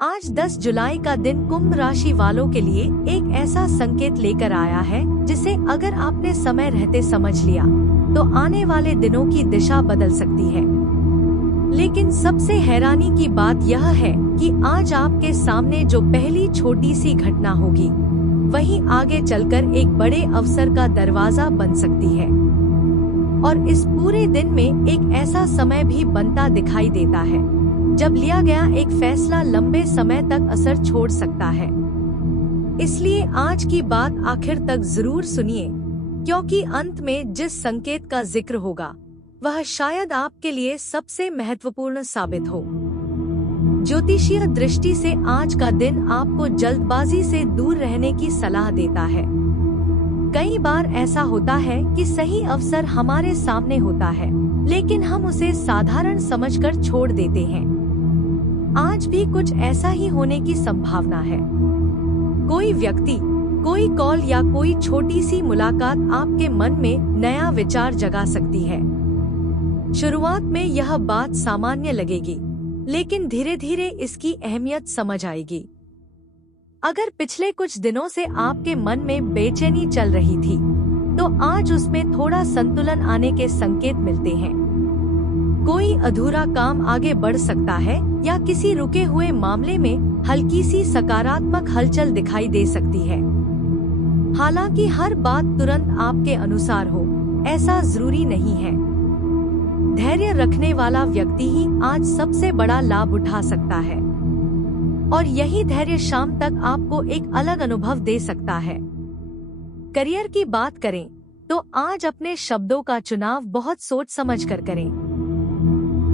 आज 10 जुलाई का दिन कुंभ राशि वालों के लिए एक ऐसा संकेत लेकर आया है जिसे अगर आपने समय रहते समझ लिया तो आने वाले दिनों की दिशा बदल सकती है। लेकिन सबसे हैरानी की बात यह है कि आज आपके सामने जो पहली छोटी सी घटना होगी वही आगे चलकर एक बड़े अवसर का दरवाजा बन सकती है। और इस पूरे दिन में एक ऐसा समय भी बनता दिखाई देता है जब लिया गया एक फैसला लंबे समय तक असर छोड़ सकता है। इसलिए आज की बात आखिर तक जरूर सुनिए, क्योंकि अंत में जिस संकेत का जिक्र होगा वह शायद आपके लिए सबसे महत्वपूर्ण साबित हो। ज्योतिषीय दृष्टि से आज का दिन आपको जल्दबाजी से दूर रहने की सलाह देता है। कई बार ऐसा होता है कि सही अवसर हमारे सामने होता है, लेकिन हम उसे साधारण समझकर छोड़ देते हैं। आज भी कुछ ऐसा ही होने की संभावना है। कोई व्यक्ति, कोई कॉल या कोई छोटी सी मुलाकात आपके मन में नया विचार जगा सकती है। शुरुआत में यह बात सामान्य लगेगी, लेकिन धीरे धीरे इसकी अहमियत समझ आएगी। अगर पिछले कुछ दिनों से आपके मन में बेचैनी चल रही थी, तो आज उसमें थोड़ा संतुलन आने के संकेत मिलते हैं। कोई अधूरा काम आगे बढ़ सकता है या किसी रुके हुए मामले में हल्की सी सकारात्मक हलचल दिखाई दे सकती है। हालांकि हर बात तुरंत आपके अनुसार हो, ऐसा जरूरी नहीं है। धैर्य रखने वाला व्यक्ति ही आज सबसे बड़ा लाभ उठा सकता है, और यही धैर्य शाम तक आपको एक अलग अनुभव दे सकता है। करियर की बात करें तो आज अपने शब्दों का चुनाव बहुत सोच समझ कर करें।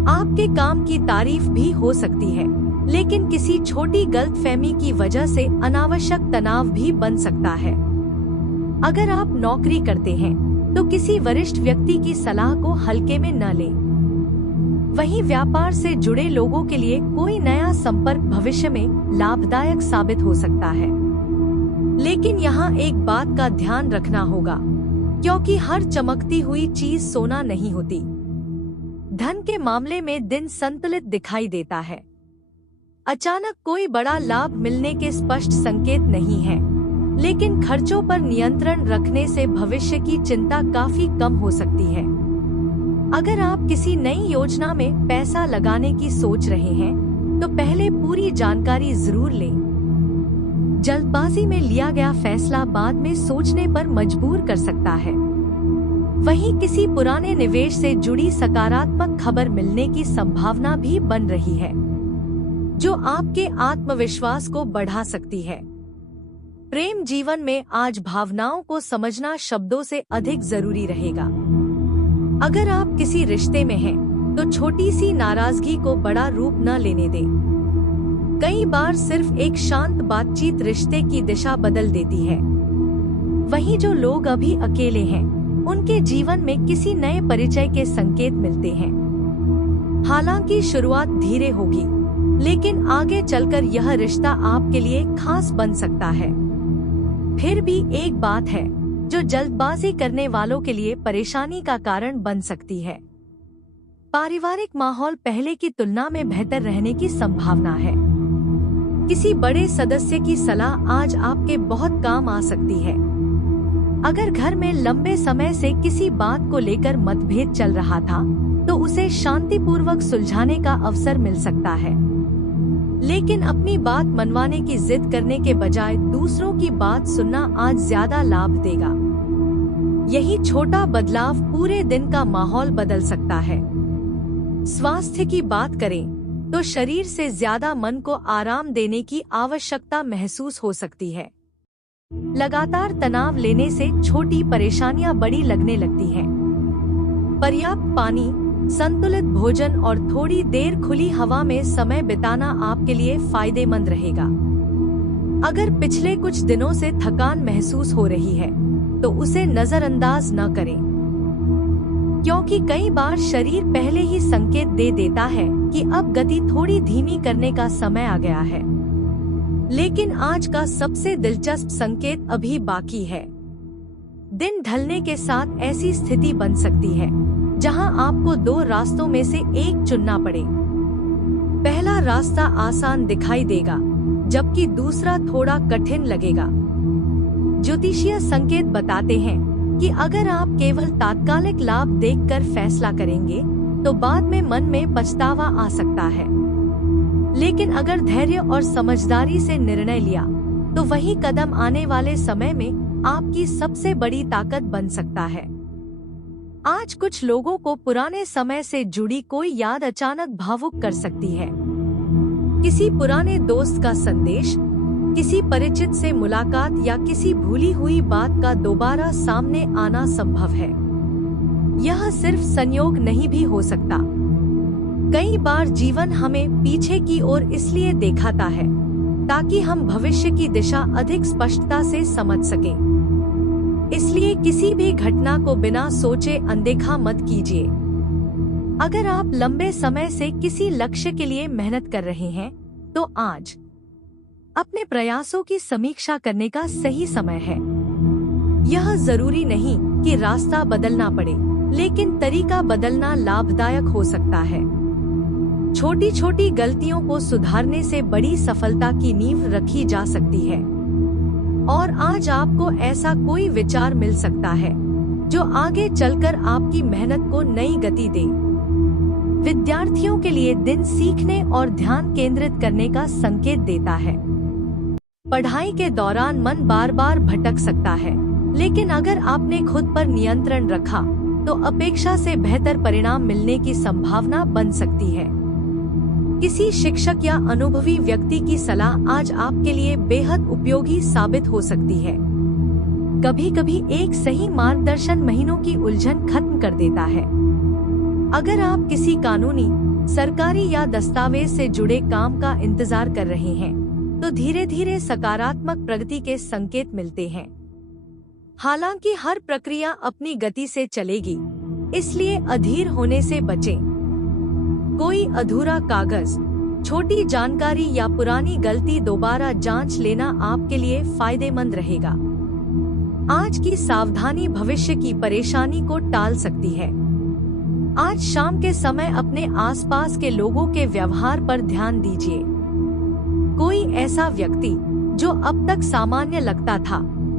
आपके काम की तारीफ भी हो सकती है, लेकिन किसी छोटी गलतफहमी की वजह से अनावश्यक तनाव भी बन सकता है। अगर आप नौकरी करते हैं तो किसी वरिष्ठ व्यक्ति की सलाह को हल्के में न लें। वहीं व्यापार से जुड़े लोगों के लिए कोई नया संपर्क भविष्य में लाभदायक साबित हो सकता है। लेकिन यहाँ एक बात का ध्यान रखना होगा, क्योंकि हर चमकती हुई चीज सोना नहीं होती। धन के मामले में दिन संतुलित दिखाई देता है। अचानक कोई बड़ा लाभ मिलने के स्पष्ट संकेत नहीं है, लेकिन खर्चों पर नियंत्रण रखने से भविष्य की चिंता काफी कम हो सकती है। अगर आप किसी नई योजना में पैसा लगाने की सोच रहे हैं, तो पहले पूरी जानकारी जरूर लें। जल्दबाजी में लिया गया फैसला बाद में सोचने पर मजबूर कर सकता है। वहीं किसी पुराने निवेश से जुड़ी सकारात्मक खबर मिलने की संभावना भी बन रही है, जो आपके आत्मविश्वास को बढ़ा सकती है। प्रेम जीवन में आज भावनाओं को समझना शब्दों से अधिक जरूरी रहेगा। अगर आप किसी रिश्ते में हैं, तो छोटी सी नाराजगी को बड़ा रूप न लेने दें। कई बार सिर्फ एक शांत बातचीत रिश्ते की दिशा बदल देती है। वहीं जो लोग अभी अकेले हैं, उनके जीवन में किसी नए परिचय के संकेत मिलते हैं। हालांकि शुरुआत धीरे होगी, लेकिन आगे चलकर यह रिश्ता आपके लिए खास बन सकता है। फिर भी एक बात है जो जल्दबाजी करने वालों के लिए परेशानी का कारण बन सकती है। पारिवारिक माहौल पहले की तुलना में बेहतर रहने की संभावना है। किसी बड़े सदस्य की सलाह आज आपके बहुत काम आ सकती है। अगर घर में लंबे समय से किसी बात को लेकर मतभेद चल रहा था, तो उसे शांतिपूर्वक सुलझाने का अवसर मिल सकता है। लेकिन अपनी बात मनवाने की जिद करने के बजाय दूसरों की बात सुनना आज ज्यादा लाभ देगा। यही छोटा बदलाव पूरे दिन का माहौल बदल सकता है। स्वास्थ्य की बात करें तो शरीर से ज्यादा मन को आराम देने की आवश्यकता महसूस हो सकती है। लगातार तनाव लेने से छोटी परेशानियां बड़ी लगने लगती हैं। पर्याप्त पानी, संतुलित भोजन और थोड़ी देर खुली हवा में समय बिताना आपके लिए फायदेमंद रहेगा। अगर पिछले कुछ दिनों से थकान महसूस हो रही है, तो उसे नजरअंदाज न करें, क्योंकि कई बार शरीर पहले ही संकेत दे देता है कि अब गति थोड़ी धीमी करने का समय आ गया है। लेकिन आज का सबसे दिलचस्प संकेत अभी बाकी है। दिन ढलने के साथ ऐसी स्थिति बन सकती है जहां आपको दो रास्तों में से एक चुनना पड़े। पहला रास्ता आसान दिखाई देगा, जबकि दूसरा थोड़ा कठिन लगेगा। ज्योतिषीय संकेत बताते हैं कि अगर आप केवल तात्कालिक लाभ देखकर फैसला करेंगे तो बाद में मन में पछतावा आ सकता है, लेकिन अगर धैर्य और समझदारी से निर्णय लिया तो वही कदम आने वाले समय में आपकी सबसे बड़ी ताकत बन सकता है। आज कुछ लोगों को पुराने समय से जुड़ी कोई याद अचानक भावुक कर सकती है। किसी पुराने दोस्त का संदेश, किसी परिचित से मुलाकात या किसी भूली हुई बात का दोबारा सामने आना संभव है। यह सिर्फ संयोग नहीं भी हो सकता। कई बार जीवन हमें पीछे की ओर इसलिए दिखाता है ताकि हम भविष्य की दिशा अधिक स्पष्टता से समझ सकें। इसलिए किसी भी घटना को बिना सोचे अनदेखा मत कीजिए। अगर आप लंबे समय से किसी लक्ष्य के लिए मेहनत कर रहे हैं तो आज अपने प्रयासों की समीक्षा करने का सही समय है। यह जरूरी नहीं कि रास्ता बदलना पड़े, लेकिन तरीका बदलना लाभदायक हो सकता है। छोटी छोटी गलतियों को सुधारने से बड़ी सफलता की नींव रखी जा सकती है। और आज आपको ऐसा कोई विचार मिल सकता है जो आगे चलकर आपकी मेहनत को नई गति दे। विद्यार्थियों के लिए दिन सीखने और ध्यान केंद्रित करने का संकेत देता है। पढ़ाई के दौरान मन बार बार भटक सकता है, लेकिन अगर आपने खुद पर नियंत्रण रखा तो अपेक्षा से बेहतर परिणाम मिलने की संभावना बन सकती है। किसी शिक्षक या अनुभवी व्यक्ति की सलाह आज आपके लिए बेहद उपयोगी साबित हो सकती है। कभी कभी एक सही मार्गदर्शन महीनों की उलझन खत्म कर देता है। अगर आप किसी कानूनी, सरकारी या दस्तावेज से जुड़े काम का इंतजार कर रहे हैं तो धीरे धीरे सकारात्मक प्रगति के संकेत मिलते हैं। हालांकि हर प्रक्रिया अपनी गति से चलेगी, इसलिए अधीर होने से बचें। कोई अधूरा कागज, छोटी जानकारी या पुरानी गलती दोबारा जांच लेना आपके लिए फायदेमंद रहेगा। आज की सावधानी भविष्य की परेशानी को टाल सकती है। आज शाम के समय अपने आसपास के लोगों के व्यवहार पर ध्यान दीजिए। कोई ऐसा व्यक्ति जो अब तक सामान्य लगता था,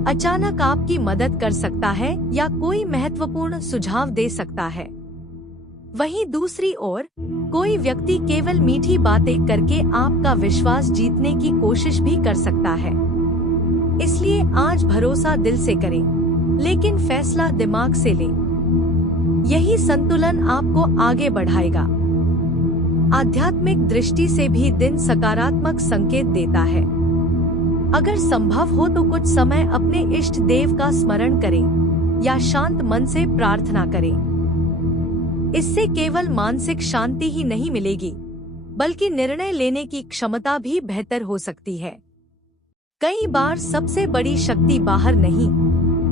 अचानक आपकी मदद कर सकता है या कोई महत्वपूर्ण सुझाव दे सकता है। वहीं दूसरी ओर कोई व्यक्ति केवल मीठी बातें करके आपका विश्वास जीतने की कोशिश भी कर सकता है। इसलिए आज भरोसा दिल से करें, लेकिन फैसला दिमाग से लें। यही संतुलन आपको आगे बढ़ाएगा। आध्यात्मिक दृष्टि से भी दिन सकारात्मक संकेत देता है। अगर संभव हो तो कुछ समय अपने इष्ट देव का स्मरण करें या शांत मन से प्रार्थना करें। इससे केवल मानसिक शांति ही नहीं मिलेगी, बल्कि निर्णय लेने की क्षमता भी बेहतर हो सकती है। कई बार सबसे बड़ी शक्ति बाहर नहीं,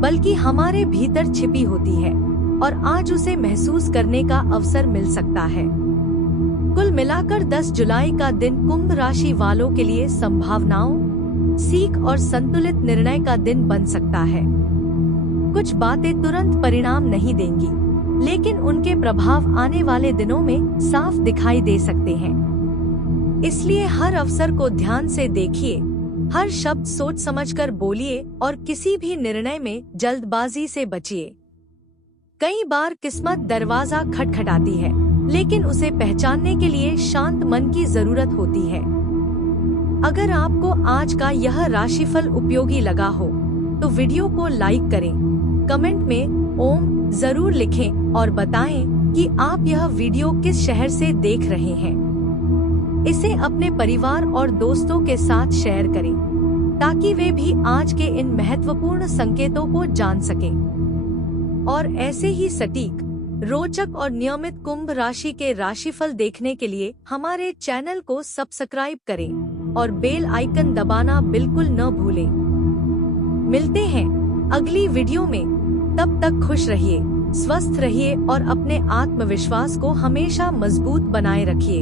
बल्कि हमारे भीतर छिपी होती है और आज उसे महसूस करने का अवसर मिल सकता है। कुल मिलाकर 10 जुलाई का दिन कुंभ राशि वालों के लिए संभावनाओं, सीख और संतुलित निर्णय का दिन बन सकता है। कुछ बातें तुरंत परिणाम नहीं देंगी, लेकिन उनके प्रभाव आने वाले दिनों में साफ दिखाई दे सकते हैं। इसलिए हर अवसर को ध्यान से देखिए, हर शब्द सोच समझकर बोलिए और किसी भी निर्णय में जल्दबाजी से बचिए। कई बार किस्मत दरवाजा खटखटाती है, लेकिन उसे पहचानने के लिए शांत मन की जरूरत होती है। अगर आपको आज का यह राशिफल उपयोगी लगा हो तो वीडियो को लाइक करें, कमेंट में ओम जरूर लिखें और बताएं कि आप यह वीडियो किस शहर से देख रहे हैं। इसे अपने परिवार और दोस्तों के साथ शेयर करें ताकि वे भी आज के इन महत्वपूर्ण संकेतों को जान सकें। और ऐसे ही सटीक, रोचक और नियमित कुंभ राशि के राशिफल देखने के लिए हमारे चैनल को सब्सक्राइब करें और बेल आइकन दबाना बिल्कुल न भूलें। मिलते हैं अगली वीडियो में। तब तक खुश रहिए, स्वस्थ रहिए और अपने आत्मविश्वास को हमेशा मजबूत बनाए रखिए।